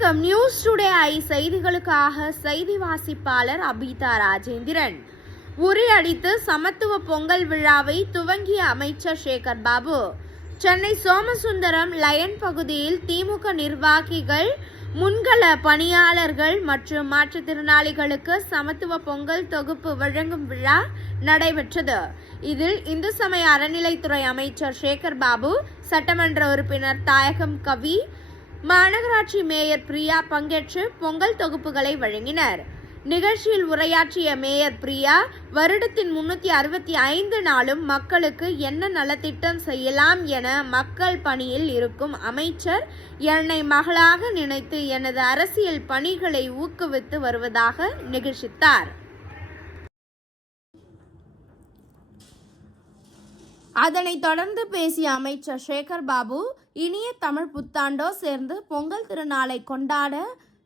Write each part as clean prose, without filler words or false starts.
வணக்கம். News today I செய்திகளுக்காக செய்தி வாசிப்பாளர் அபிதா ராஜேந்திரன். உரியடித்து சமத்துவ பொங்கல் விழாவை துவங்கிய அமைச்சர் சேகர் பாபு. சென்னை சோமசுந்தரம் லயன் பகுதியில் திமுக நிர்வாகிகள், முன்கள பணியாளர்கள் மற்றும் மாற்றுத்திறனாளிகளுக்கு சமத்துவ பொங்கல் தொகுப்பு வழங்கும் விழா நடைபெற்றது. இதில் இந்து சமய அறநிலைத்துறை அமைச்சர் சேகர் பாபு, சட்டமன்ற உறுப்பினர் தாயகம் கவி, மாநகராட்சி மேயர் பிரியா பங்கேற்று பொங்கல் தொகுப்புகளை வழங்கினர். நிகழ்ச்சியில் உரையாற்றிய மேயர் பிரியா, வருடத்தின் 365 நாளும் மக்களுக்கு என்ன நலத்திட்டம் செய்யலாம் என மக்கள் பணியில் இருக்கும் அமைச்சர் என்னை மகளாக நினைத்து எனது அரசியல் பணிகளை ஊக்குவித்து வருவதாக நிகழ்ச்சித்தார். அதனைத் தொடர்ந்து பேசிய அமைச்சர் சேகர் பாபு, இனிய தமிழ் புத்தாண்டோ சேர்ந்து பொங்கல் திருநாளை கொண்டாட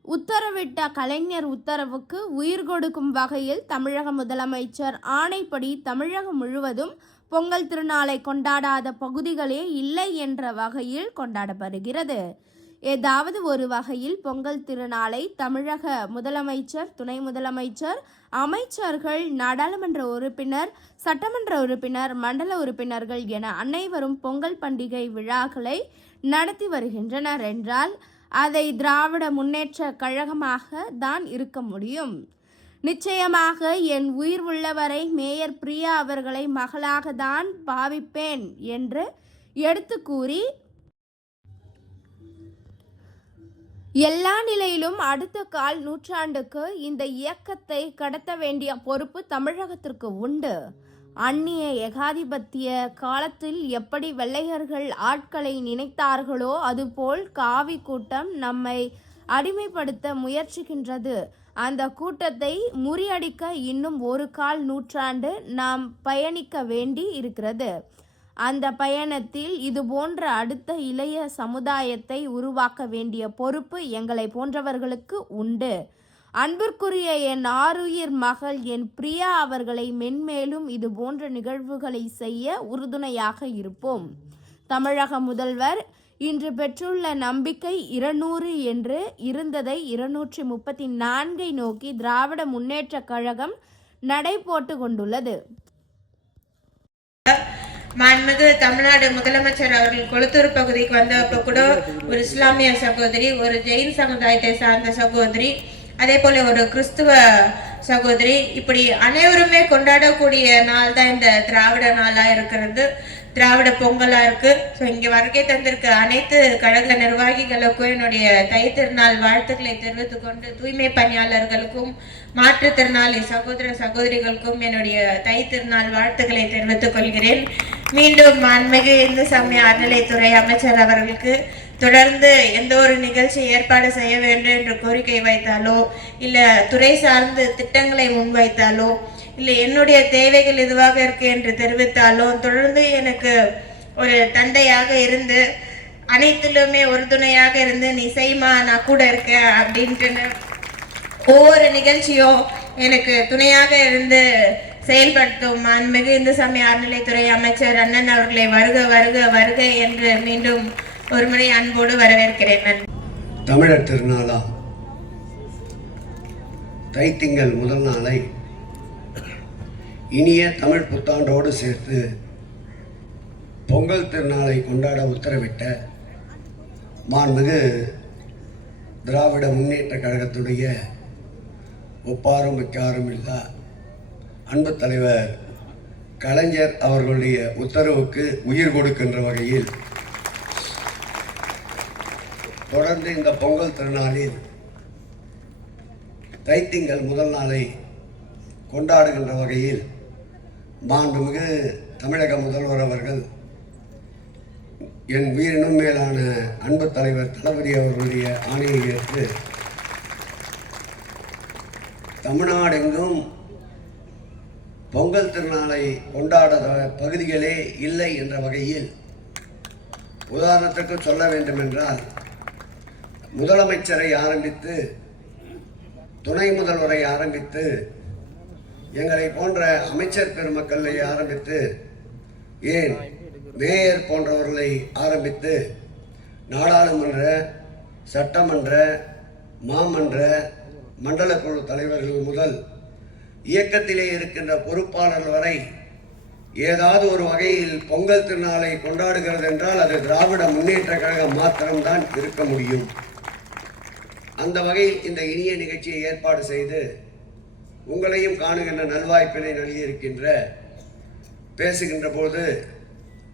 உத்தரவிட்ட கலைஞர் உத்தரவுக்கு உயிர் கொடுக்கும் வகையில் தமிழக முதலமைச்சர் ஆணைப்படி தமிழகம் முழுவதும் பொங்கல் திருநாளை கொண்டாடாத பகுதிகளே இல்லை என்ற வகையில் கொண்டாடப்படுகிறது. ஏதாவது ஒரு வகையில் பொங்கல் திருநாளை தமிழக முதலமைச்சர், துணை முதலமைச்சர், அமைச்சர்கள், நாடாளுமன்ற உறுப்பினர், சட்டமன்ற உறுப்பினர், மண்டல உறுப்பினர்கள் என அனைவரும் பொங்கல் பண்டிகை விழாக்களை நடத்தி வருகின்றனர் என்றால் அதை திராவிட முன்னேற்ற கழகமாக தான் இருக்க முடியும். நிச்சயமாக என் உயிர் உள்ளவரை மேயர் பிரியா அவர்களை மகளாக தான் பாவிப்பேன் என்று எடுத்து கூறி, எல்லா நிலையிலும் அடுத்த கால் நூற்றாண்டுக்கு இந்த இயக்கத்தை கடத்த வேண்டிய பொறுப்பு தமிழகத்திற்கு உண்டு. அந்நிய ஏகாதிபத்திய காலத்தில் எப்படி வெள்ளையர்கள் ஆட்களை நினைத்தார்களோ அதுபோல் காவி கூட்டம் நம்மை அடிமைப்படுத்த முயற்சிக்கின்றது. அந்த கூட்டத்தை முறியடிக்க இன்னும் ஒரு கால் நூற்றாண்டு நாம் பயணிக்க வேண்டி இருக்கிறது. அந்த பயணத்தில் இது போன்ற அடுத்த இளைய சமுதாயத்தை உருவாக்க வேண்டிய பொறுப்பு எங்களை போன்றவர்களுக்கு உண்டு. அன்பிற்குரிய என் ஆருயிர் மகள் என் பிரியா அவர்களை மென்மேலும் இது போன்ற நிகழ்வுகளை செய்ய உறுதுணையாக இருப்போம். தமிழக முதல்வர் இன்று பெற்றுள்ள நம்பிக்கை 200 என்று இருந்ததை 234 நோக்கி திராவிட முன்னேற்ற கழகம் நடை போட்டு கொண்டுள்ளது. மாண்புமிகு தமிழ்நாடு முதலமைச்சர் அவர்கள் கொளத்தூர் பகுதிக்கு வந்தப்ப கூட ஒரு இஸ்லாமிய சகோதரி, ஒரு ஜெயின் சமுதாயத்தை சார்ந்த சகோதரி, அதே போல ஒரு கிறிஸ்துவ சகோதரி, இப்படி அனைவருமே கொண்டாடக்கூடிய நாள் தான் இந்த திராவிட நாளா இருக்கிறது, திராவிட பொங்கலா இருக்கு. ஸோ இங்க வருகை தந்திருக்க அனைத்து கழக நிர்வாகிகளுக்கும் என்னுடைய தை திருநாள் வாழ்த்துக்களை தெரிவித்துக் கொண்டு, தூய்மை பணியாளர்களுக்கும் மாற்றுத்திறனாளி சகோதர சகோதரிகளுக்கும் என்னுடைய தை திருநாள் வாழ்த்துக்களை தெரிவித்துக் கொள்கிறேன். மீண்டும் மாண்புமிகு இந்து சமய அறநிலைத்துறை அமைச்சர் அவர்களுக்கு தொடர்ந்து எந்த ஒரு நிகழ்ச்சி ஏற்பாடு செய்ய வேண்டும் என்று கோரிக்கை வைத்தாலோ, இல்ல துறை சார்ந்து திட்டங்களை முன்வைத்தாலோ, இல்லை என்னுடைய தேவைகள் இதுவாக இருக்கு என்று தெரிவித்தாலோ, தொடர்ந்து எனக்கு ஒரு தந்தையாக இருந்து அனைத்திலுமே உறுதுணையாக இருந்து நீ செய்மா நான் கூட இருக்கேன் அப்படின்ட்டு ஒவ்வொரு நிகழ்ச்சியும் எனக்கு துணையாக இருந்து செயல்படுத்தும் மாண்புமிகு இந்து சமய அறநிலைத்துறை அமைச்சர் அண்ணன் அவர்களை வருக வருக வருக என்று மீண்டும் ஒரு முறை அன்போடு வரவேற்கிறேன். தமிழர் திருநாளா தைத்திங்கள் முதல் நாளை இனிய தமிழ் புத்தாண்டோடு சேர்த்து பொங்கல் திருநாளை கொண்டாட உத்தரவிட்ட மாண்புமிகு திராவிட முன்னேற்ற கழகத்துடைய ஒப்பாரும் மிக்காரும் இல்லா அன்பு தலைவர் கலைஞர் அவர்களுடைய உத்தரவுக்கு உயிர் கொடுக்கின்ற வகையில் தொடர்ந்து இந்த பொங்கல் திருநாளில் தைத்திங்கள் முதல் நாளை கொண்டாடுகின்ற வகையில் மாண்புமிகு தமிழக முதல்வர் அவர்கள் என் உயிரினும் மேலான அன்பு தலைவர் தளபதி அவர்களுடைய ஆணையை ஏற்று தமிழ்நாடெங்கும் பொங்கல் திருநாளை கொண்டாடாத பகுதிகளே இல்லை என்ற வகையில், உதாரணத்துக்கு சொல்ல வேண்டுமென்றால், முதலமைச்சரை ஆரம்பித்து துணை முதல்வரை ஆரம்பித்து எங்களை போன்ற அமைச்சர் பெருமக்களை ஆரம்பித்து ஏன் மேயர் போன்றவர்களை ஆரம்பித்து நாடாளுமன்ற, சட்டமன்ற, மாமன்ற மண்டல குழு தலைவர்கள் முதல் இயக்கத்திலே இருக்கின்ற பொறுப்பாளர்கள் வரை ஏதாவது ஒரு வகையில் பொங்கல் திருநாளை கொண்டாடுகிறது என்றால் அது திராவிட முன்னேற்ற கழகம் மாத்திரம்தான் இருக்க முடியும். அந்த வகையில் இந்த இனிய நிகழ்ச்சியை ஏற்பாடு செய்து உங்களையும் காணுகின்ற நல்வாய்ப்பினை நல்கியிருக்கின்ற பேசுகின்ற போது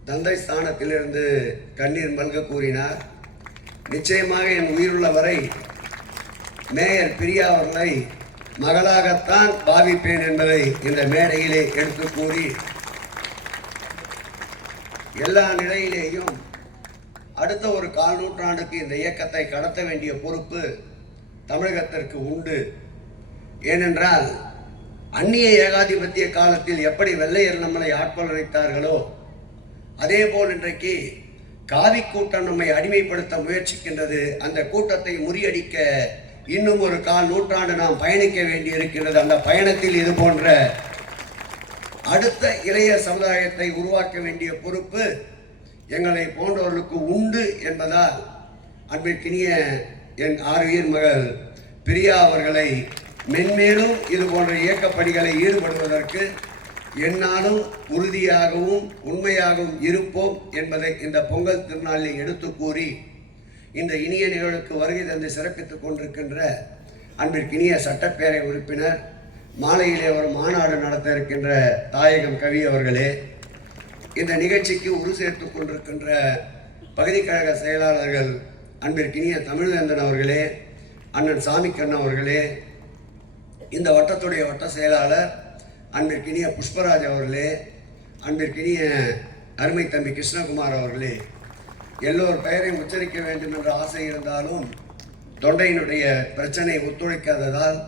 தந்தை ஸ்தானத்திலிருந்து கண்ணீர் மல்க கூறினார். நிச்சயமாக என் உயிருள்ள வரை மேயர் பிரியா அவர்களை மகளாகத்தான் பாவிப்பேன் என்பதை இந்த மேடையிலே எடுத்து கூறி எல்லா நிலையிலேயும் அடுத்த ஒரு 1/4 நூற்றாண்டுக்கு இந்த இயக்கத்தை கடத்த வேண்டிய பொறுப்பு தமிழகத்திற்கு உண்டு. ஏனென்றால் அந்நிய ஏகாதிபத்திய காலத்தில் எப்படி வெள்ளையர் நம்மளை ஆட்கொள்ள நினைத்தார்களோ அதே போல் இன்றைக்கு காவி கூட்டம் நம்மை அடிமைப்படுத்த முயற்சிக்கின்றது. அந்த கூட்டத்தை முறியடிக்க இன்னும் ஒரு 1/4 நூற்றாண்டு நாம் பயணிக்க வேண்டி இருக்கின்றது. அந்த பயணத்தில் இது போன்ற அடுத்த இளைய சமுதாயத்தை உருவாக்க வேண்டிய பொறுப்பு எங்களை போன்றவர்களுக்கு உண்டு என்பதால் அன்பிற்கினிய என் ஆறுயிர் மகள் பிரியா அவர்களை மென்மேலும் இது போன்ற இயக்கப்பணிகளை ஈடுபடுவதற்கு என்னாலும் உறுதியாகவும் உண்மையாகவும் இருப்போம் என்பதை இந்த பொங்கல் திருநாளில் எடுத்து கூறி இந்த இனிய நிகழ்வுக்கு வருகை தந்து சிறப்பித்துக் கொண்டிருக்கின்ற அன்பிற்கினிய சட்டப்பேரவை உறுப்பினர், மாலையிலே ஒரு மாநாடு நடத்த இருக்கின்ற தாயகம் கவி அவர்களே, இந்த நிகழ்ச்சிக்கு உரு சேர்த்துக் கொண்டிருக்கின்ற பகுதி கழக செயலாளர்கள் அன்பிற்கினிய தமிழ்வேந்தன் அவர்களே, அண்ணன் சாமிக்கண்ணன் அவர்களே, இந்த வட்டத்துடைய வட்ட செயலாளர் அன்பிற்கினிய புஷ்பராஜ் அவர்களே, அன்பிற்கினிய அருமை தம்பி கிருஷ்ணகுமார் அவர்களே, எல்லோர் பெயரையும் உச்சரிக்க வேண்டும் என்ற ஆசை இருந்தாலும் தொண்டையினுடைய பிரச்சனை ஒத்துழைக்காததால்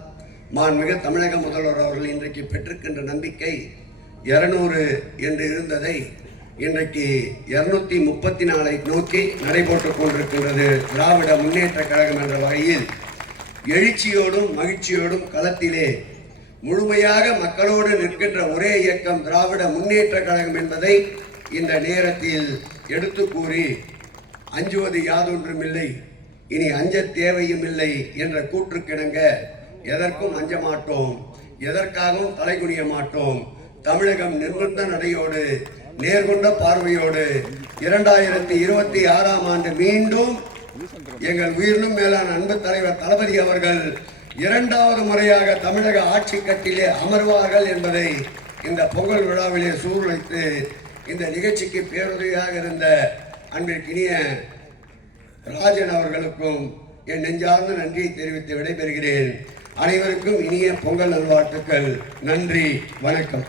மாண்புமிகு தமிழக முதல்வர் அவர்கள் இன்றைக்கு பெற்றிருக்கின்ற நம்பிக்கை 200 என்று இருந்ததை இன்றைக்கு 234 நோக்கி நடைபெற்றுக் கொண்டிருக்கின்றது. திராவிட முன்னேற்ற கழகம் என்ற வகையில் எழுச்சியோடும் மகிழ்ச்சியோடும் களத்திலே முழுமையாக மக்களோடு நிற்கின்ற ஒரே இயக்கம் திராவிட முன்னேற்ற கழகம் என்பதை இந்த நேரத்தில் எடுத்து கூறி, அஞ்சுவது யாதொன்றுமில்லை, இனி அஞ்ச தேவையும் இல்லை என்ற கூற்றுக்கிணங்க எதற்கும் அஞ்ச மாட்டோம், எதற்காகவும் தலைகுனிய மாட்டோம். தமிழகம் நிர்பந்த நடையோடு நேர்கொண்ட பார்வையோடு 2026ஆம் ஆண்டு மீண்டும் எங்கள் உயிரினும் மேலான அன்பு தலைவர் தளபதி அவர்கள் 2வது முறையாக தமிழக ஆட்சி கட்டிலே அமர்வார்கள் என்பதை இந்த பொங்கல் விழாவிலே சூழ்நிலைத்து இந்த நிகழ்ச்சிக்கு பேருதவியாக இருந்த அன்பிற்கினிய ராஜன் அவர்களுக்கும் என் நெஞ்சார்ந்த நன்றியை தெரிவித்து விடைபெறுகிறேன். அனைவருக்கும் இனிய பொங்கல் நல்வாழ்த்துக்கள். நன்றி, வணக்கம்.